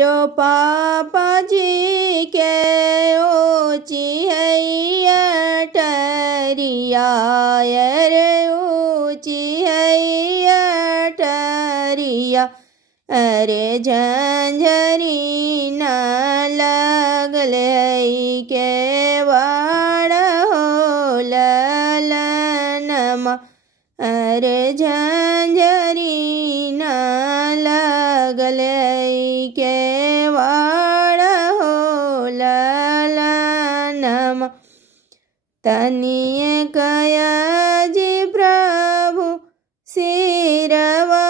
रो पापा जी के ऊँची हैया टरिया रे ऊँची हैया टरिया अरे झंझरी न लगले के वाड़ हो ललनमा अरे झंझरी न लगले के वाड़ हो ललनमा तनिए कया जी प्रभु सिरवा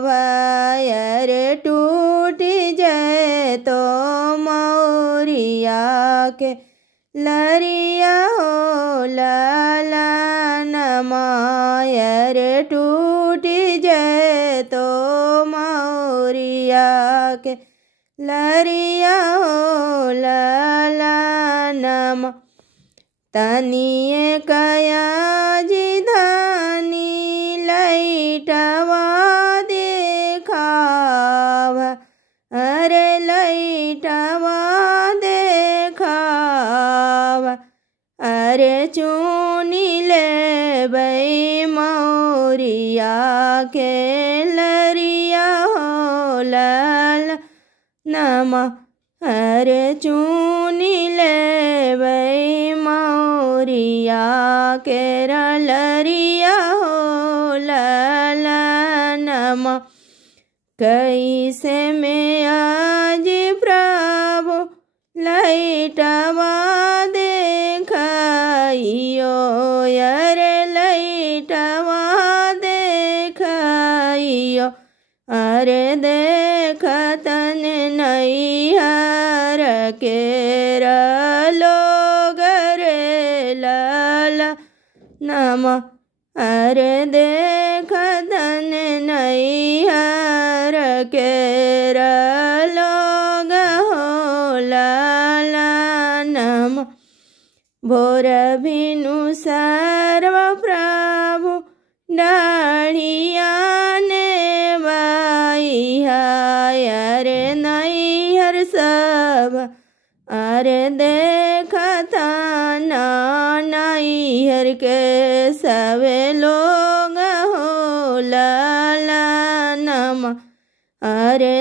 झुकावय टूट जाए तो मौरिया के लरिया हो ललनमा टूट जाए तो मौरिया के लरिया हो ललनमा तनिए कया जी धानी लैटवा देखाव अरे लैटवा देखाव अरे चुनी ले बई मौरिया के लरिया हो ललनमा अरे चुनी ले बई मौरिया के लरिया हो ललनमा कैसे में आज प्रभु लैटवा देखाइयो अरे लैटवा देखाइयो अरे देखतन नैहर के लोग रे ललनमा अरे देखतन नैहर के लोग हो ललनमा भोर भिनु सर्व प्रभु डाढ़िया ने अरे नैहर सब अरे देखता नैहर के सवे लोग हो ललनमा अरे